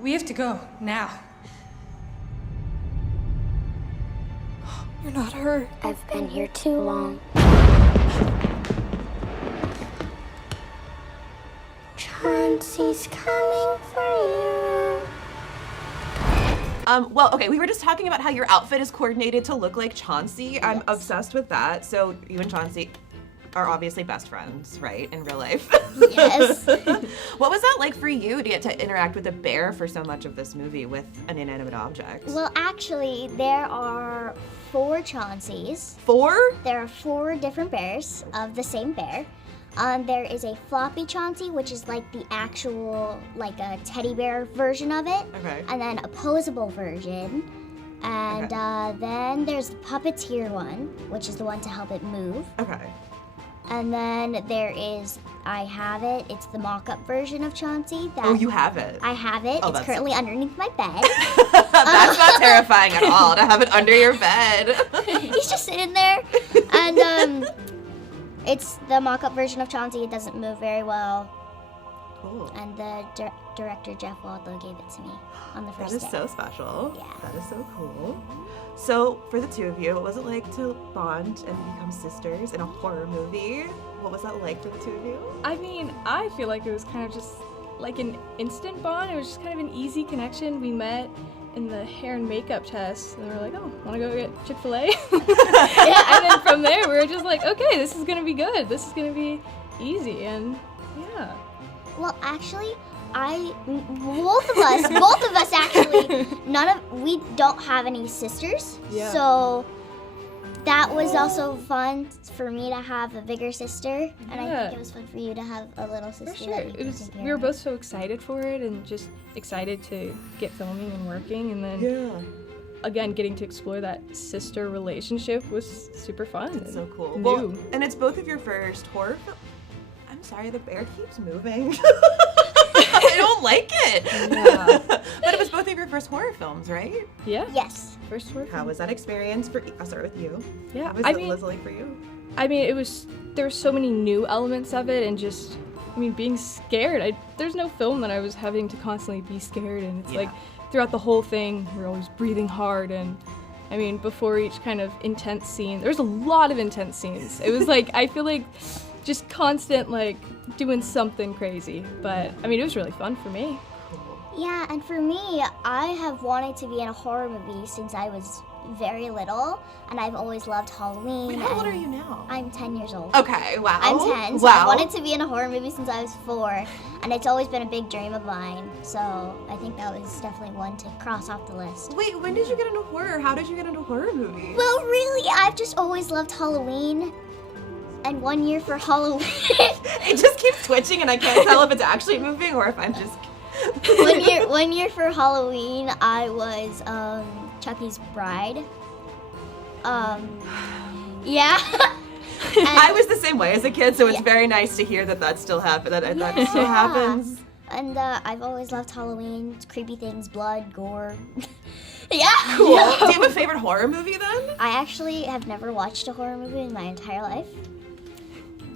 We have to go, now. You're not her. I've been here too long. Chauncey's coming for you. Well, okay, we were just talking about how your outfit is coordinated to look like Chauncey. I'm obsessed with that. So you and Chauncey are obviously best friends, right, in real life? Yes. What was that like for you to get to interact with a bear for so much of this movie with an inanimate object? Well, actually, there are 4 Chaunceys. 4? There are 4 different bears of the same bear. There is a floppy Chauncey, which is like the actual, like a teddy bear version of it. Okay. And then a posable version. And then there's the puppeteer one, which is the one to help it move. Okay. And then there is, I have it, it's the mock-up version of Chauncey. That Oh, you have it? I have it. Oh, It's currently underneath my bed. That's not terrifying at all, to have it under your bed. He's just sitting there. And it's the mock-up version of Chauncey. It doesn't move very well. Cool. And the director, Jeff Waldlow, gave it to me on the first day. That is so special. Yeah. That is so cool. So, for the two of you, what was it like to bond and become sisters in a horror movie? What was that like for the two of you? I mean, I feel like it was kind of just like an instant bond. It was just kind of an easy connection. We met in the hair and makeup test, and we were like, oh, want to go get Chick-fil-A? And then from there, we were just like, okay, this is going to be good. This is going to be easy, and yeah. Well, actually, both of us actually, we don't have any sisters. Yeah. So that was also fun for me to have a bigger sister, and I think it was fun for you to have a little sister. For sure. That you could take care We were of. both so excited for it and just excited to get filming and working, and then again, getting to explore that sister relationship was super fun. It's so cool. New. Well, and it's both of your first horror I'm sorry, the bear keeps moving. I don't like it. Yeah. But it was both of your first horror films, right? Yeah. Yes. First work. How was that experience for I'll start with you. Yeah. What was it like for you? I mean, there were so many new elements of it, and just, I mean, being scared. There's no film that I was having to constantly be scared, and it's like throughout the whole thing, we're always breathing hard, and I mean, before each kind of intense scene, there's a lot of intense scenes. It was like, I feel like just constant, like, doing something crazy, but I mean, it was really fun for me. Yeah, and for me, I have wanted to be in a horror movie since I was very little, and I've always loved Halloween. Wait, how old are you now? I'm 10 years old. Okay, wow. I'm 10, so I wanted to be in a horror movie since I was 4, and it's always been a big dream of mine, so I think that was definitely one to cross off the list. Wait, when did you get into horror? How did you get into horror movies? Well, really, I've just always loved Halloween, and one year for Halloween... It just keeps twitching, and I can't tell if it's actually moving or if I'm just... one year for Halloween, I was Chucky's bride. Yeah. I was the same way as a kid, so it's very nice to hear that still happens. That still happens. And I've always loved Halloween. It's creepy things, blood, gore. Yeah. Cool. Do you have a favorite horror movie then? I actually have never watched a horror movie in my entire life.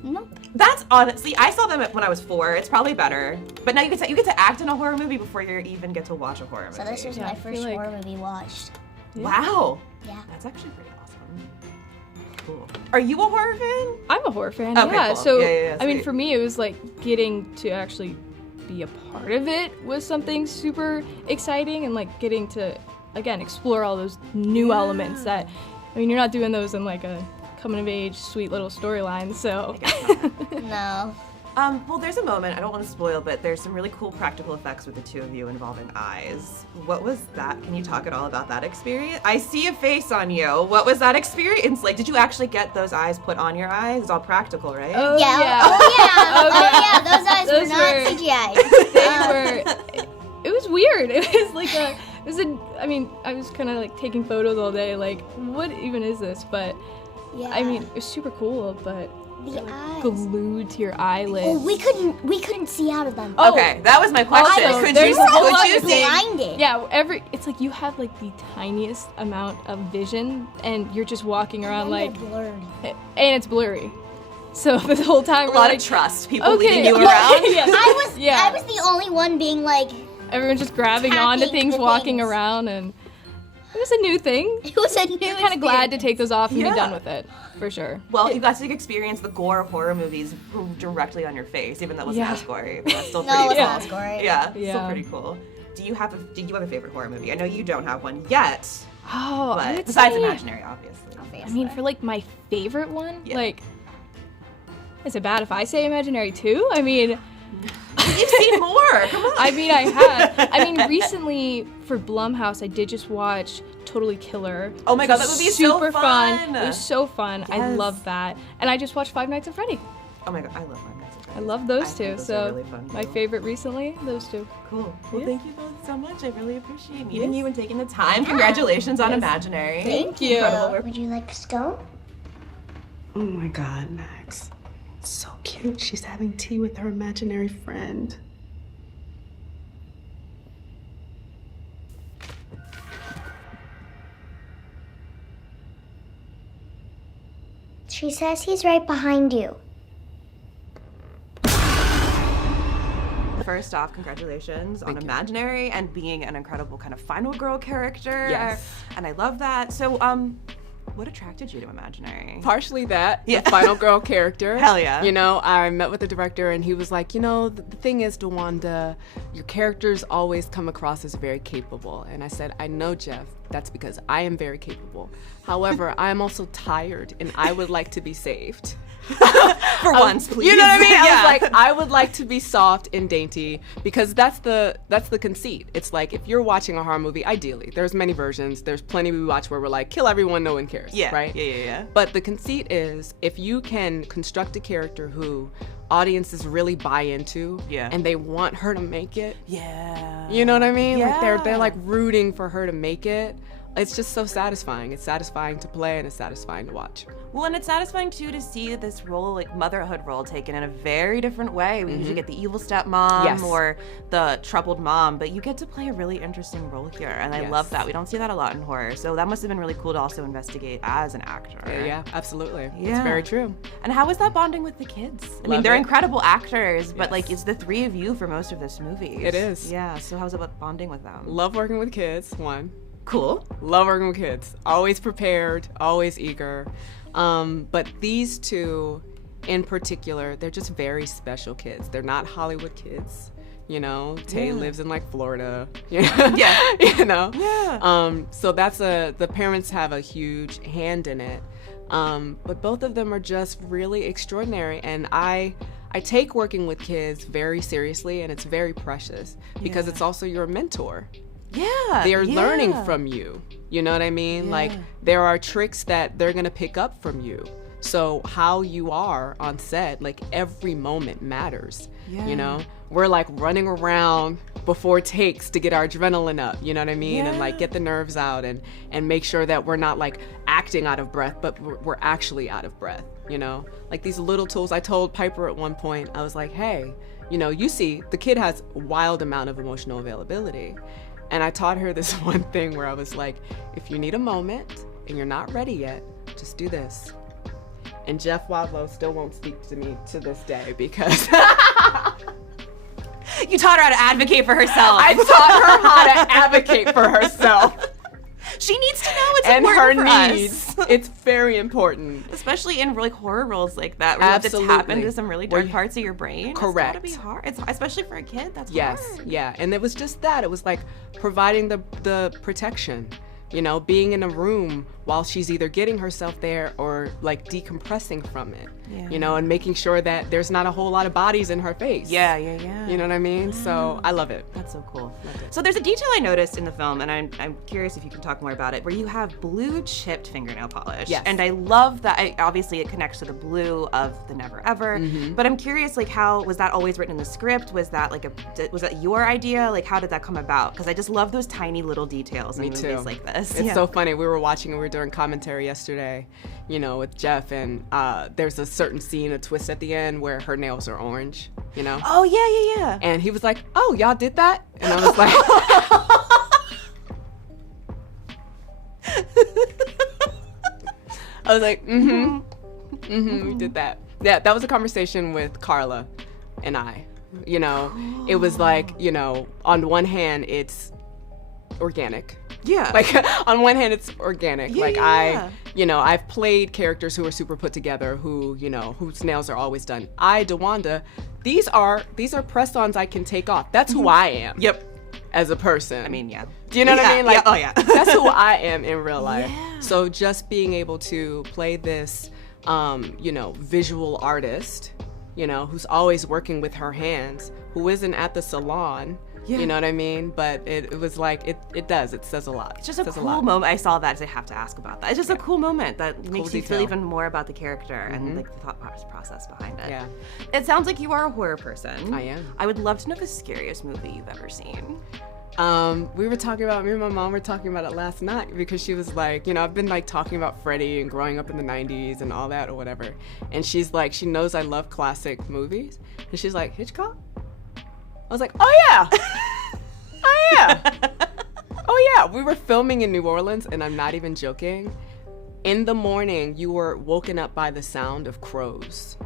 No. That's honestly, I saw them when I was 4. It's probably better. But now you get to act in a horror movie before you even get to watch a horror movie. So this was my first horror movie watched. Wow. Yeah. That's actually pretty awesome. Cool. Are you a horror fan? I'm a horror fan, Okay, yeah. cool. So, Yeah, I mean, sweet. for me, it was like getting to actually be a part of it was something super exciting, and like getting to, again, explore all those new elements that, I mean, you're not doing those in like a coming of age, sweet little storyline, so. No. Well, there's a moment, I don't want to spoil, but there's some really cool practical effects with the two of you involving eyes. What was that? Can you talk at all about that experience? I see a face on you. What was that experience like? Did you actually get those eyes put on your eyes? It's all practical, right? Oh, Yeah. yeah. Oh yeah. Those eyes Those were not were- CGI. It was weird. It was like I mean, I was kind of like taking photos all day, like, what even is this? But, Yeah. I mean, it was super cool, but the like, eyes. glued to your eyelids. Oh, we couldn't see out of them. Oh, Okay, that was my question. Also, Could there's you, a whole lot could you of see? blinded. Yeah, it's like you have like the tiniest amount of vision, and you're just walking around And like, they're blurred. and it's blurry. So the whole time A we're lot like, of trust, people okay, leading you yeah, around. yeah. I was Yeah. the only one being like, everyone's just grabbing onto Hacking things, the walking things. around, and it was a new thing. It was a new I'm kind of glad to experience. take those off and Yeah. be done with it, for sure. Well, you got to experience the gore of horror movies directly on your face, even though it wasn't Yeah. as gory. But that's still No, pretty it's cool. not as gory. Yeah, still Yeah. pretty cool. Do you have a favorite horror movie? I know you don't have one yet, Oh, I but would besides say, imaginary, obviously. I mean, for like my favorite one, Yeah. like, is it bad if I say Imaginary 2? I mean, You've seen more. Come on. I mean, I have. I mean, recently for Blumhouse, I did just watch Totally Killer. Oh my God, It was that movie is so super fun. It was so fun. I Yes. love that. And I just watched Five Nights at Freddy. Oh my God, I love Five Nights at I Freddy's. love those I think two. those So are really fun my too. favorite recently, those two. Cool. Well, Yeah. thank you both so much. I really appreciate meeting you and taking the time. Congratulations on Imaginary. Thank you. Incredible work. Would you like a scone? Oh my God, Max. So cute. She's having tea with her imaginary friend. She says he's right behind you. First off, congratulations on Imaginary and being an incredible kind of final girl character. Yes. And I love that. So, what attracted you to Imaginary? Partially that, Yeah. the final girl character. Hell yeah. You know, I met with the director and he was like, you know, the thing is, DeWanda, your characters always come across as very capable. And I said, I know, Jeff, that's because I am very capable. However, I am also tired and I would like to be saved. For once, please. You know what I mean? Yeah. I was like, I would like to be soft and dainty because that's the conceit. It's like if you're watching a horror movie, ideally, there's many versions. There's plenty we watch where we're like, kill everyone, no one cares. Yeah. Right? Yeah. But the conceit is if you can construct a character who audiences really buy into Yeah. and they want her to make it. Yeah. You know what I mean? Like they're Yeah. like rooting for her to make it. It's just so satisfying. It's satisfying to play and it's satisfying to watch. Well, and it's satisfying too to see this role, like motherhood role, taken in a very different way. We usually get the evil stepmom Yes. or the troubled mom, but you get to play a really interesting role here, and I love Yes. that. We don't see that a lot in horror, so that must have been really cool to also investigate as an actor. Yeah, absolutely. Yeah. It's very true. And how was that bonding with the kids? I mean, Love they're it. incredible actors, but Yes. like it's the three of you for most of this movie. It is. Yeah. So how's it about bonding with them? Love working with kids, one. Cool. Love working with kids. Always prepared, always eager. But these two in particular, they're just very special kids. They're not Hollywood kids. You know, Tay lives in like Florida. You know? Yeah. You know? Yeah. So the parents have a huge hand in it. But both of them are just really extraordinary. And I take working with kids very seriously and it's very precious because it's also your mentor. Yeah. They're learning yeah. from you. You know what I mean? Like there are tricks that they're gonna pick up from you. So how you are on set, like every moment matters. You know? We're like running around before takes to get our adrenaline up, you know what I mean? And like get the nerves out and make sure that we're not like acting out of breath, but we're actually out of breath, you know? Like these little tools. I told Pyper at one point, I was like, hey, you know, you see the kid has a wild amount of emotional availability. And I taught her this one thing where I was like, if you need a moment and you're not ready yet, just do this. And Jeff Wadlow still won't speak to me to this day because You taught her how to advocate for herself. I taught her how to advocate for herself She needs to know it's and her important for needs. us. It's very important. Especially in like horror roles like that, where you have to tap Absolutely. into some really Where dark you- parts of your brain. Correct. It's gotta be hard. It's especially for a kid. That's Yes, hard. yeah. And it was just that. It was like providing the protection, you know, being in a room while she's either getting herself there or like decompressing from it, you know, and making sure that there's not a whole lot of bodies in her face. Yeah. You know what I mean? So I love it. That's so cool. So there's a detail I noticed in the film, and I'm curious if you can talk more about it, where you have blue chipped fingernail polish. Yes. And I love that. Obviously, it connects to the blue of the Never Ever. Mm-hmm. But I'm curious, like, how was that always written in the script? Was that was that your idea? Like, how did that come about? Because I just love those tiny little details in Me movies too. like this. It's so funny. We were watching and we were doing commentary yesterday, you know, with Jeff, and there's a certain scene, a twist at the end where her nails are orange, you know? Oh yeah. And he was like, oh, y'all did that? And I was like, we did that. Yeah, that was a conversation with Carla and I. You know, it was like, you know, on one hand, it's organic. Yeah. Like, on one hand, it's organic. Yeah, like, yeah. you know, I've played characters who are super put together, who, you know, whose nails are always done. DeWanda, these are press-ons I can take off. That's who I am. Yep. As a person. I mean, yeah. Do you know what I mean? Like, yeah. Oh, yeah. that's who I am in real life. Yeah. So just being able to play this, you know, visual artist, you know, who's always working with her hands, who isn't at the salon, you know what I mean? But it was like, it says a lot. It's just a cool moment. I saw that, so I have to ask about that. It's just a cool moment that makes you feel even more about the character and like the thought process behind it. Yeah. It sounds like you are a horror person. I am. I would love to know the scariest movie you've ever seen. We were talking about, me and my mom were talking about it last night because she was like, you know, I've been like talking about Freddy and growing up in the 90s and all that or whatever. And she's like, she knows I love classic movies. And she's like, Hitchcock? I was like, oh yeah. Oh yeah. Oh yeah. We were filming in New Orleans, and I'm not even joking. In the morning, you were woken up by the sound of crows.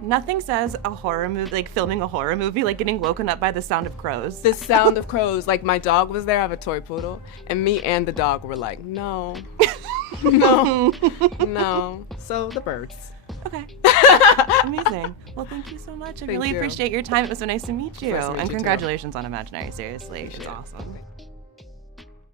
Nothing says a horror movie, like filming a horror movie, like getting woken up by the sound of crows. The sound of crows. Like, my dog was there. I have a toy poodle. And me and the dog were like, no. No. No. So, the birds. Okay. Amazing. Well, thank you so much. I really you. appreciate your time. It was so nice to meet you. Nice to meet And you, too. congratulations on Imaginary. Seriously. It's awesome.